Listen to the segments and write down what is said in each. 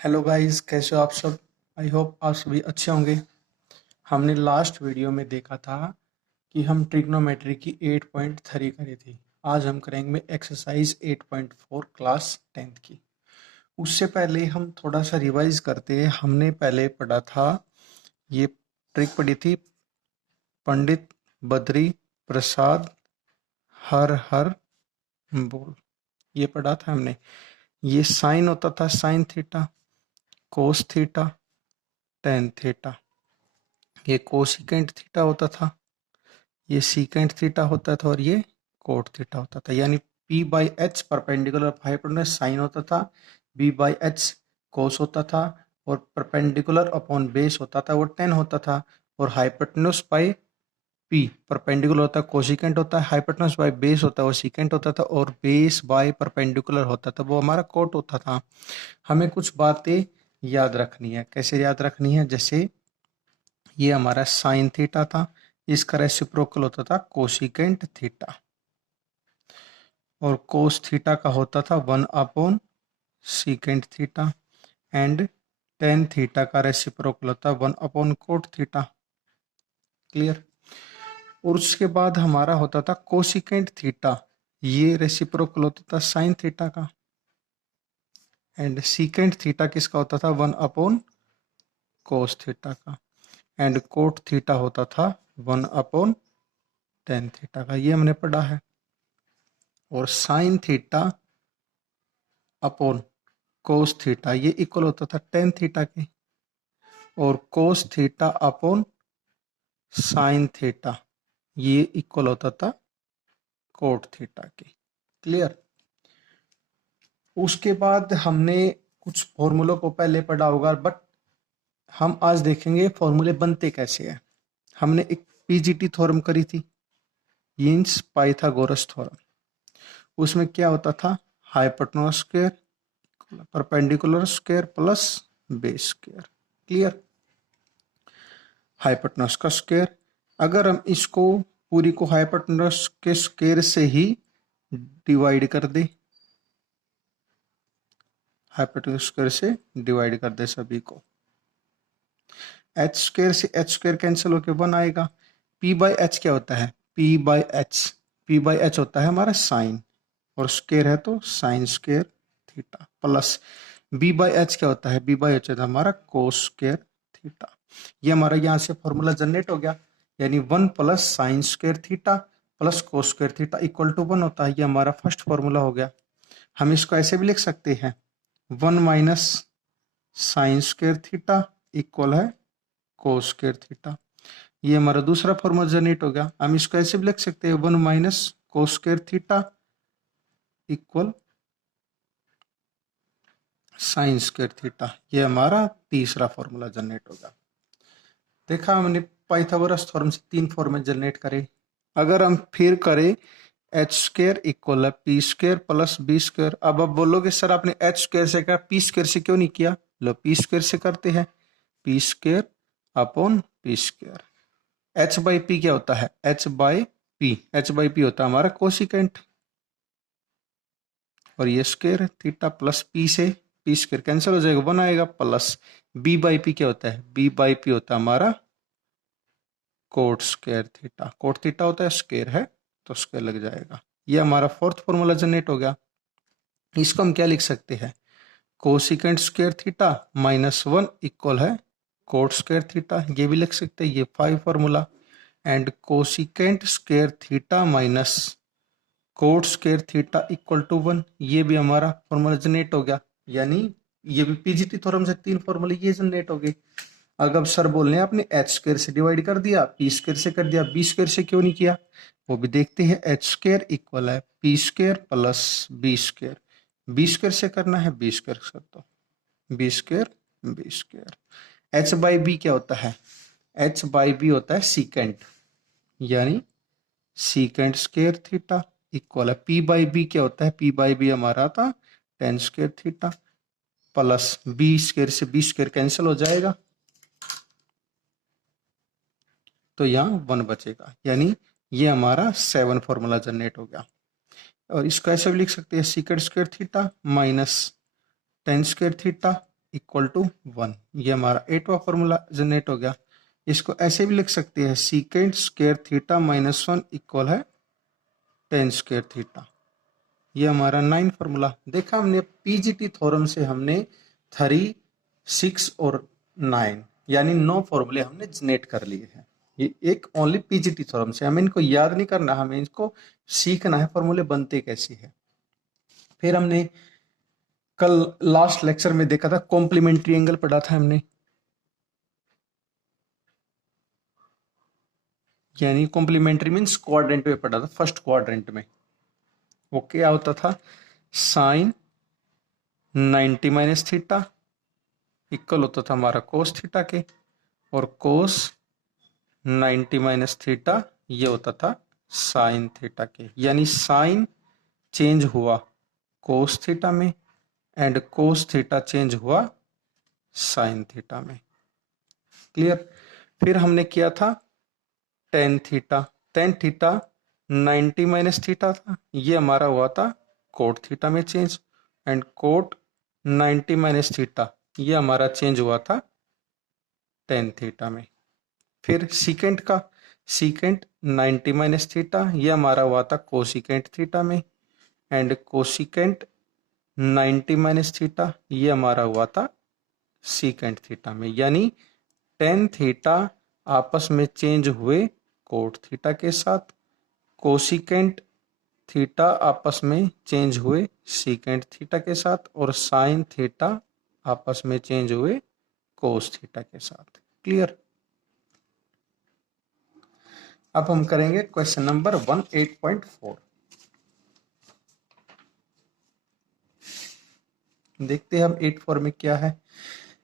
Hello guys, कैसे हो आप सब। आई होप आप सभी अच्छे होंगे। हमने लास्ट वीडियो में देखा था कि हम ट्रिग्नोमेट्री की 8.3 करी थी। आज हम करेंगे एक्सरसाइज 8.4 क्लास 10th की। उससे पहले हम थोड़ा सा रिवाइज करते हैं। हमने पहले पढ़ा था, ये ट्रिक पढ़ी थी, पंडित बद्री प्रसाद हर हर बोल। ये पढ़ा था हमने। ये साइन होता था, sine theta, cos theta, tan theta. ये कोसिकेंट थीटा होता था, ये सीकेंट थीटा होता था, और ये कोट थीटा होता था। यानी p by h perpendicular hypotenuse sine होता था, बी बाई एच कोस होता था, और परपेंडिकुलर अपॉन बेस होता था वो टेन होता था, और हाइपोटेन्यूज बाई पी परपेंडिकुलर होता है कोसिकेंट होता है, हाइपोटेन्यूज बाई बेस होता है वो सीकेंट होता था, और बेस बाई परपेंडिकुलर होता था वो हमारा कोट होता था। हमें कुछ बातें याद रखनी है। कैसे याद रखनी है? जैसे ये हमारा साइन थीटा था, इसका रेसिप्रोकल होता था कोसिकेंट थीटा, और कोस थीटा का होता था 1 upon secant theta, and tan theta का रेसिप्रोकल होता 1 अपॉन कोट थीटा। क्लियर? और उसके बाद हमारा होता था कोसिकेंट थीटा, ये रेसिप्रोकल होता था साइन थीटा का, एंड सीकेंट थीटा किसका होता था 1 अपॉन कोस थीटा का, एंड कोट थीटा होता था 1 अपॉन टेन थीटा का। ये हमने पढ़ा है। और sine theta upon cos theta ये इक्वल होता था टेन थीटा के, और cos theta upon sine theta ये इक्वल होता था कोट थीटा के। क्लियर? उसके बाद हमने कुछ फॉर्मूलों को पहले पढ़ा होगा, बट हम आज देखेंगे फॉर्मूले बनते कैसे हैं। हमने एक पीजीटी थ्योरम करी थी, यील्ड्स पाइथागोरस थ्योरम। उसमें क्या होता था? Hypotenuse square perpendicular square plus base square. Clear? Hypotenuse का स्क्वायर, अगर हम इसको पूरी को हाइपोटेन्यूज के स्क्वायर से ही डिवाइड कर दे, हाइपोटेन्यूज स्क्वायर से डिवाइड कर दे सभी को, एच स्क्वायर से एच स्क्वायर कैंसिल होके 1 आएगा। पी बाई एच क्या होता है? P by h, p by h होता है हमारा साइन, और स्क्वायर है तो sine square theta, plus b by h क्या होता है? बी बाई एच होता है हमारा कोस स्क्वायर थीटा। ये हमारा यहाँ से फॉर्मूला जनरेट हो गया, यानी 1 plus sine square theta plus cos square theta equal to 1 होता है। ये हमारा फर्स्ट फॉर्मूला हो गया। हम इसको ऐसे भी लिख सकते हैं, 1 minus sign square theta equal है कोस स्क्वायर थीटा। ये हमारा दूसरा फॉर्मूला जनरेट हो गया। हम इसको ऐसे भी लिख सकते हैं, 1 minus cos square theta equal sign square theta. ये हमारा तीसरा फॉर्मूला जनरेट होगा। देखा हमने पाइथागोरस थ्योरम से 3 फॉर्मूले जनरेट करे। अगर हम फिर करें एच स्क्वायर इक्वल है p square plus b square. अब आप बोलोगे सर आपने एच स्क्वायर से कहा, पी स्क्वायर से क्यों नहीं किया? लो पी स्क्वायर से करते हैं, P square upon P square. H by P क्या होता है? H by P, H by P होता है हमारा कोसिकेंट, और ये स्क्वायर थीटा प्लस पी से पी स्क्वायर कैंसिल हो जाएगा, 1 आएगा, प्लस बी बाई पी क्या होता है? बी बाई पी होता है हमारा coat square theta. Cot theta होता है, स्क्वायर है तो स्क्वायर लग जाएगा। ये हमारा फोर्थ फॉर्मूला जनरेट हो गया। इसको हम क्या लिख सकते हैं? Cosecant square theta minus 1 equal है कोट स्क्वायर थीटा, ये भी लिख सकते हैं। ये 5 formula, and cosecant square theta minus cot square theta equal to 1, ये भी हमारा फॉर्मूला जनरेट हो गया। यानी ये भी पीजीटी थ्योरम से 3 फॉर्मूले ये जनरेट हो गए। अगर सर बोलने आपने एच स्क्वायर से डिवाइड कर दिया, पी स्क्वायर से कर दिया, बी स्क्वायर से क्यों नहीं किया, वो भी देखते हैं। एच स्क्वायर इक्वल है p square plus b square, b square से करना है, बी स्क्वायर कर दो, b square b square. H by b क्या होता है? एच बाई बी होता है सीकेंट, यानी सीकेंट स्क्वायर थीटा इक्वल है पी बाई बी क्या होता है? पी बाई बी हमारा था tan square theta, plus b square से बी स्क्वायर कैंसिल हो जाएगा, तो यहाँ 1 बचेगा। यानी ये हमारा 7 फॉर्मूला जनरेट हो गया। और इसको ऐसे भी लिख सकते हैं, secant square theta minus tan square theta equal to 1। ये हमारा 8वां फॉर्मूला जनरेट हो गया। इसको ऐसे भी लिख सकते हैं, secant square theta minus 1 equal है टेन स्क्वायर थीटा। ये हमारा 9 फॉर्मूला देखा हमने। पीजीटी थ्योरम से हमने 3, 6 और 9 यानी 9 फॉर्मूले हमने जनरेट कर लिए हैं। ये एक ओनली पीजीटी थ्योरम से, हमें इनको याद नहीं करना, हमें इनको सीखना है फॉर्मूले बनते कैसे है। फिर हमने कल लास्ट लेक्चर में देखा था कॉम्प्लीमेंट्री एंगल पढ़ा था हमने, यानी कॉम्प्लीमेंट्री मीन्स क्वाड्रेंट में पढ़ा था, फर्स्ट क्वाड्रेंट में। वो क्या होता था, साइन 90 माइनस थीटा इक्वल होता था हमारा कोस थीटा के, और कोस 90 माइनस थीटा ये होता था साइन थीटा के। यानी साइन चेंज हुआ कोस थीटा में एंड कोस थीटा चेंज हुआ साइन थीटा में। क्लियर। फिर हमने किया था tan theta. Tan theta 90 minus theta था, ये हमारा हुआ था कोट थीटा में change, and cot 90 minus theta ये हमारा चेंज हुआ था टेन थीटा में। फिर सीकेंट का, सीकेंट 90 माइनस थीटा ये हमारा हुआ था कोसिकेंट थीटा में, एंड कोसिकेंट 90 माइनस थीटा ये हमारा हुआ था सीकेंट थीटा में। यानी टेन थीटा आपस में चेंज हुए कोट थीटा के साथ, कोसिकेंट थीटा आपस में चेंज हुए सीकेंट थीटा के साथ, और साइन थीटा आपस में चेंज हुए कोस थीटा के साथ। क्लियर। अब हम करेंगे क्वेश्चन नंबर 18.4। देखते हैं हम 8.4 में क्या है।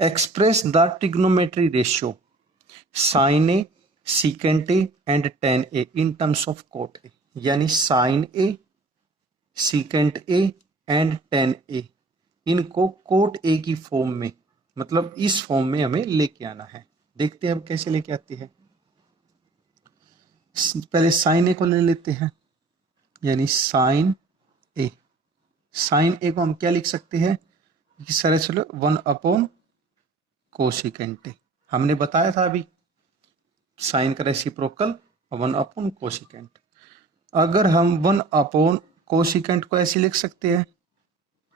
Express the trigonometry ratio sine A, secant A and tan A in terms of cot A. यानी sine A, secant A and tan A, इनको कोट ए की फॉर्म में, मतलब इस फॉर्म में हमें लेके आना है। देखते हैं हम कैसे लेके आते हैं। पहले साइन ए को ले लेते हैं, यानी साइन ए। साइन ए को हम क्या लिख सकते हैं, इस तरह चलो 1 अपॉन कोसिकेंट ए। हमने बताया था अभी साइन का रेसिप्रोकल 1 अपॉन कोसिकेंट। अगर हम 1 अपॉन कोसिकेंट को ऐसे लिख सकते हैं,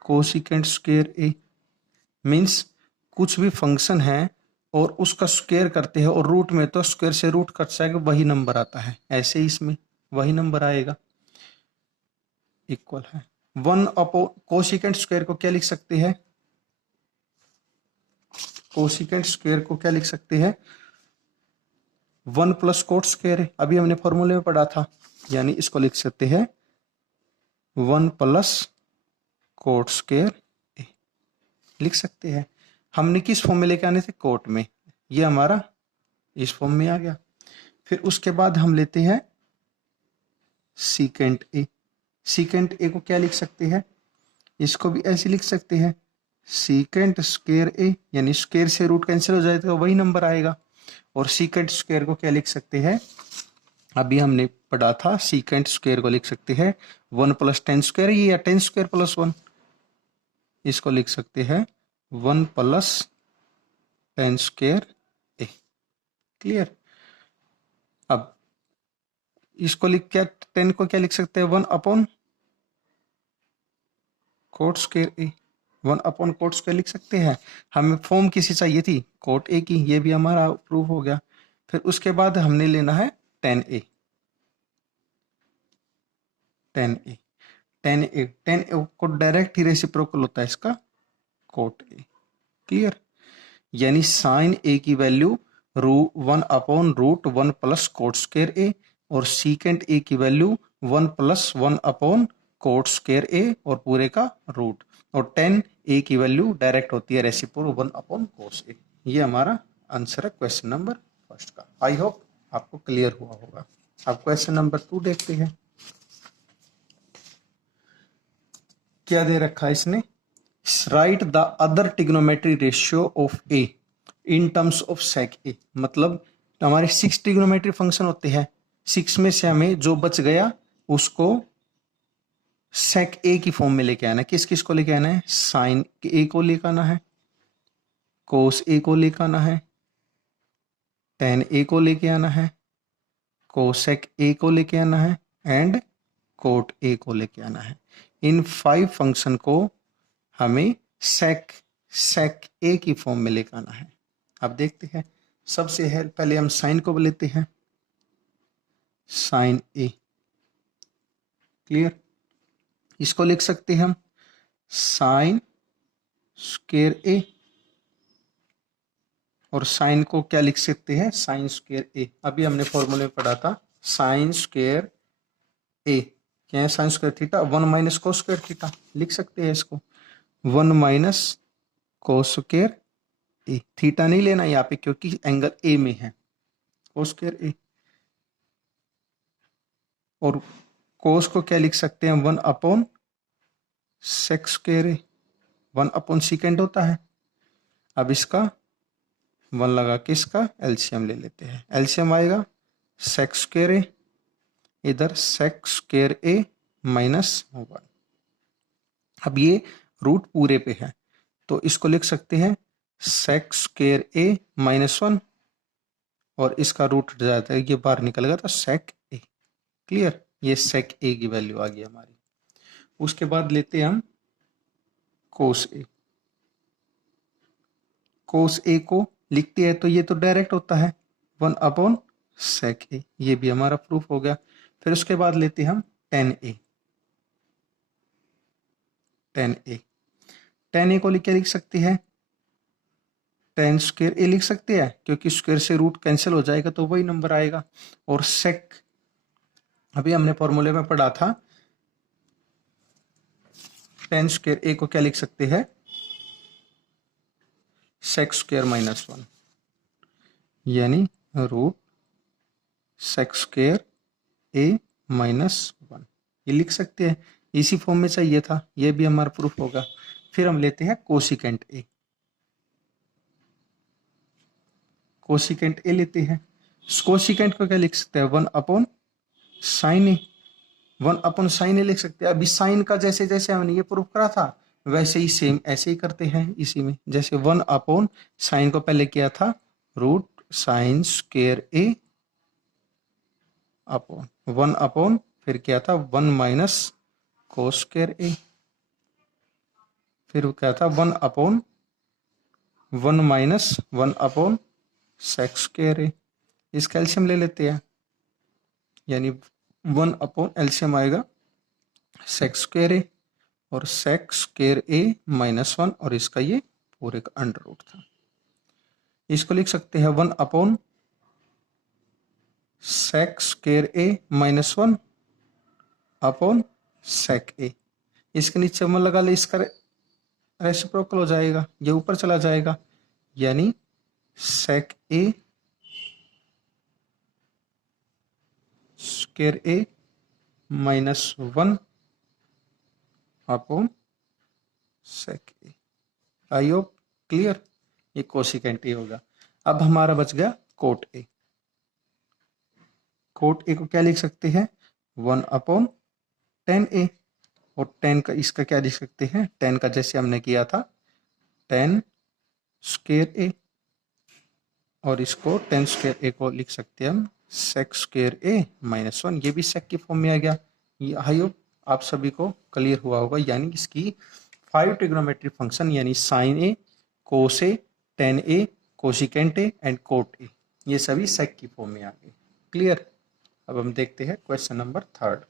कोसिकेंट स्क्वायर ए, मीन्स कुछ भी फंक्शन है और उसका स्क्वायर करते हैं और रूट में तो स्क्वायर से रूट कट जाएगा, वही नंबर आता है। ऐसे ही इसमें वही नंबर आएगा, इक्वल है 1 अपॉन कोसिकेंट स्क्वायर को क्या लिख सकते हैं, कोसिकेंट स्क्वायर को क्या लिख सकते हैं, 1 प्लस कोट स्क्वायर है, अभी हमने फॉर्मूले में पढ़ा था। यानी इसको लिख सकते हैं 1 प्लस कोट स्क्वायर ए, लिख सकते हैं। हमने किस फॉर्म में लेके आने थे, कोट में, ये हमारा इस फॉर्म में आ गया। फिर उसके बाद हम लेते हैं सीकेंट ए। सीकेंट ए को क्या लिख सकते हैं, इसको भी ऐसे लिख सकते हैं सीकेंट स्क्वायर ए, यानी स्क्वायर से रूट कैंसिल हो जाए तो वही नंबर आएगा। और सीकेंट स्क्वायर को क्या लिख सकते हैं, अभी हमने पढ़ा था सीकेंट स्क्वायर को लिख सकते हैं 1 प्लस टेन स्क्वायर, ये या टेन स्क्वायर प्लस 1, इसको लिख सकते हैं 1 प्लस टेन स्क्वायर ए। क्लियर। अब इसको लिख क्या, 10 को क्या लिख सकते हैं 1 अपॉन कोट स्क्वायर ए, 1 अपॉन कोट स्क्वायर लिख सकते हैं। हमें फॉर्म किसी चाहिए थी, कोट ए की, ये भी हमारा प्रूफ हो गया। फिर उसके बाद हमने लेना है 10a, 10a, 10a, 10a को डायरेक्ट ही रेसिप्रोकल होता है इसका कोट ए। क्लियर। यानी साइन ए की value 1 upon root 1 plus cot square A, और सीकेंट ए की value 1 plus 1 upon cot square A और पूरे का रूट, और 10 ए की वैल्यू डायरेक्ट होती है रेसिप्रोकल 1 अपॉन कोस ए। ये हमारा आंसर है क्वेश्चन नंबर फर्स्ट का। आई होप आपको क्लियर हुआ होगा। अब क्वेश्चन नंबर 2 देखते हैं। क्या दे रखा है इसने, write the other trigonometry ratio of A in terms of sec A. मतलब हमारे 6 ट्रिग्नोमेट्री फंक्शन होते हैं, 6 में से हमें जो बच गया उसको सेक ए की फॉर्म में लेके आना है। किस किस को लेके आना है, साइन ए को लेके आना है, कोस ए को लेकर आना है, टेन ए को लेके आना है, कोसेक ए को लेके आना है एंड कोट ए को लेके आना है। इन 5 फंक्शन को हमें सेक ए की फॉर्म में लेकर आना है। अब देखते हैं, सबसे है पहले हम साइन को लेते हैं, साइन ए। क्लियर, इसको लिख सकते हैं हम साइन स्क्वायर ए, और साइन को क्या लिख सकते हैं, साइन स्क्वायर ए। अभी हमने फॉर्मूले में पढ़ा था साइन स्क्वायर ए, क्या है sign square theta, 1 minus cos square theta. लिख सकते हैं इसको 1 माइनस कोस स्क्वायर ए। थीटा नहीं लेना यहाँ पे क्योंकि एंगल ए में है, कोस स्क्वायर ए। और कोस को क्या लिख सकते हैं, 1 अपॉन सेक स्क्वायर ए, 1 अपॉन सेकेंड होता है। अब इसका 1 लगा के इसका एलसीएम ले लेते हैं। एलसीएम आएगा सेक स्क्वायर ए, इधर सेक स्क्वायर ए माइनस 1। अब ये रूट पूरे पे है तो इसको लिख सकते हैं सेक स्क्वायर ए माइनस 1, और इसका रूट हट जाता है, ये बाहर निकल गया तो सेक ए। क्लियर, ये सेक ए की वैल्यू आ गई हमारी। उसके बाद लेते हैं हम कोस ए। कोस ए को लिखते हैं तो ये तो डायरेक्ट होता है 1 अपॉन सेक ए, ये भी हमारा प्रूफ हो गया। फिर उसके बाद लेते हैं हम टेन ए। टेन ए को क्या लिख सकते हैं, टेन स्क्वायर ए लिख सकते हैं क्योंकि स्क्वायर से रूट कैंसिल हो जाएगा तो वही नंबर आएगा। और सेक, अभी हमने फॉर्मूले में पढ़ा था टेन स्क्वायर ए को क्या लिख सकते हैं, सेक स्क्वायर माइनस 1, यानी root sec square A minus 1, ये लिख सकते हैं। इसी फॉर्म में चाहिए था, ये भी हमारा प्रूफ होगा। फिर हम लेते हैं कोसिकेंट ए। कोसिकेंट ए लेते हैं, कोसिकेंट को क्या लिख सकते हैं, 1 अपॉन साइन ए, 1 अपॉन साइन ए लिख सकते हैं। अभी साइन का जैसे जैसे हमने ये प्रूफ करा था वैसे ही सेम ऐसे ही करते हैं इसी में। जैसे 1 अपॉन साइन को पहले किया था रूट साइन स्क्वायर ए अपॉन 1 अपॉन फिर क्या था 1 माइनस कोस स्क्वायर ए, फिर क्या था 1 upon 1 minus 1 upon sec square A. इसका एलसीएम ले लेते हैं, यानी 1 अपॉन एलसीएम आएगा सेक स्क्वायर ए, और सेक स्क्वायर ए माइनस 1, और इसका ये पूरे का अंडर रूट था। इसको लिख सकते हैं 1 upon sec square A minus 1 upon sec ए। इसके नीचे 1 लगा ले, इसका रेसिप्रोकल हो जाएगा, ये ऊपर चला जाएगा, यानी sec A square A minus 1 upon sec A. I hope clear, ये कोसिकेंट ए होगा। अब हमारा बच गया कोट ए। कोट ए को क्या लिख सकते हैं, 1 अपॉन टेन ए, और टेन का इसका क्या लिख सकते हैं, टेन का जैसे हमने किया था टेन स्क्वायर ए, और इसको टेन स्क्वायर ए को लिख सकते हैं हम सेक स्क्वायर ए माइनस 1, ये भी सेक की फॉर्म में आ गया। ये आई होप आप सभी को क्लियर हुआ होगा। यानी इसकी 5 ट्रिग्नोमेट्रिक फंक्शन यानी sine A, cos A, tan A, cosecant A and cot A, ये सभी सेक की फॉर्म में आ गए। क्लियर, अब हम देखते हैं क्वेश्चन नंबर 3।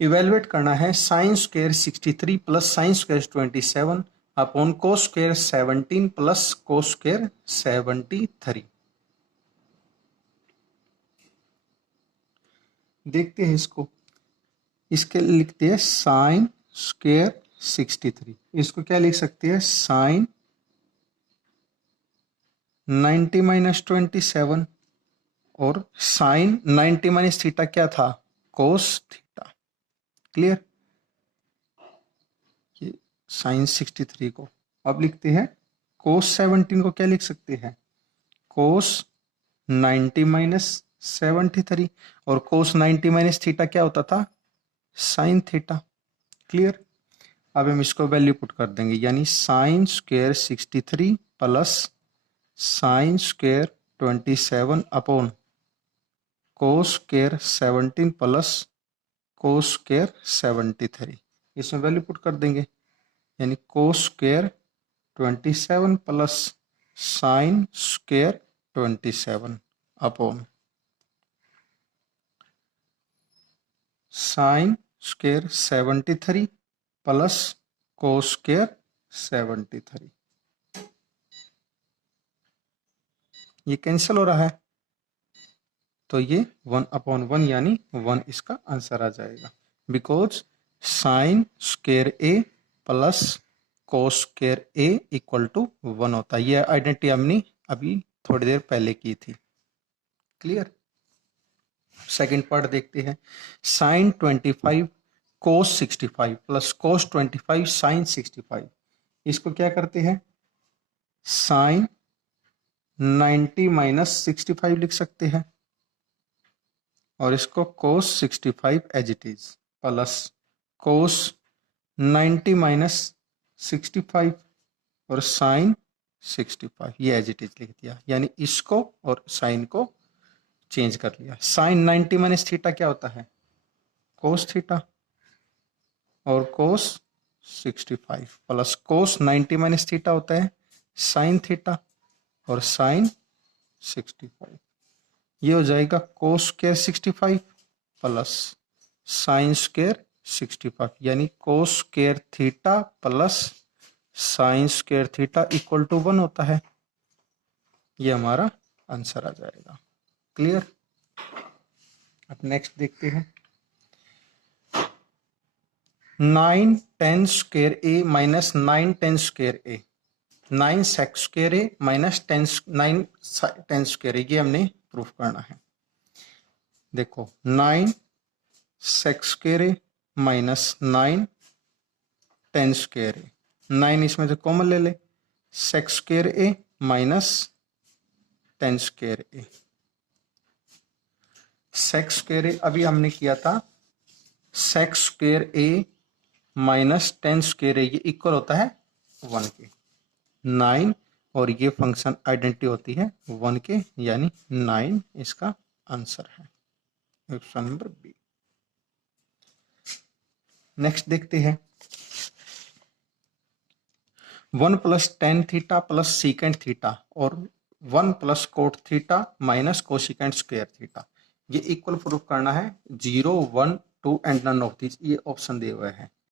इवेलुएट करना है sine square 63 plus sine square 27 upon cos square 17 plus cos square 73। देखते हैं इसको, इसके लिखते हैं साइन स्क्वायर 63, इसको क्या लिख सकते हैं साइन 90 माइनस 27, और साइन 90 माइनस थीटा क्या था, कोस थीटा। क्लियर, ये साइन 63 को अब लिखते हैं कोस 17 को क्या लिख सकते हैं, कोस 90 माइनस 73 और कोस 90 माइनस थीटा क्या होता था, साइन थीटा। क्लियर। अब हम इसको वैल्यू पुट कर देंगे, यानी sine square 63 plus sine square 27 upon cos square 17 plus cos square 73। इसमें वैल्यू पुट कर देंगे, यानी cos square 27 plus sine square 27 upon sine square 73 plus cos square 73। ये कैंसिल हो रहा है, तो ये 1/1 यानी 1 इसका आंसर आ जाएगा, because sine square A plus cos square A equal to 1 होता है। ये आइडेंटिटी हमने अभी थोड़ी देर पहले की थी। क्लियर। सेकंड पार्ट देखते हैं। साइन 25 कोस 65 प्लस कोस 25 साइन 65। इसको क्या करते हैं, साइन 90 माइनस 65 लिख सकते हैं और इसको cos 65 as it is plus cos 90 minus 65 और साइन 65 ये एज इट इज लिख दिया, यानी इसको और साइन को चेंज कर लिया। साइन 90 माइनस थीटा क्या होता है, कोस थीटा और कोस 65 प्लस कोस 90 माइनस थीटा होता है साइन थीटा और साइन 65। ये हो जाएगा cos square 65 plus sine square 65, यानी cos square theta plus sine square theta equal to 1 होता है। ये हमारा आंसर आ जाएगा। क्लियर। अब नेक्स्ट देखते हैं। 9 10 square A minus 9 10 square A, 9 sec square A minus 9 10 square ए, ये हमने प्रूफ करना है। देखो 9 सेक स्क्वायर ए माइनस 9 10 स्क्वायर ए, 9 इसमें से कॉमन ले ले, सेक square A minus 10 square A. Sec square ए अभी हमने किया था, सेक स्क्वायर ए माइनस 10 स्क्वायर ए, ये इक्वल होता है 1 के। 9 और ये फंक्शन आइडेंटिटी होती है 1 के, यानी 9 इसका आंसर है, ऑप्शन नंबर बी। नेक्स्ट देखते हैं। 1 plus tan theta plus secant theta और 1 plus cot theta minus cosecant square theta, ये इक्वल प्रूफ करना है। 0 1 2 एंड नन ऑफ दिस, ये ऑप्शन दिए हुए हैं।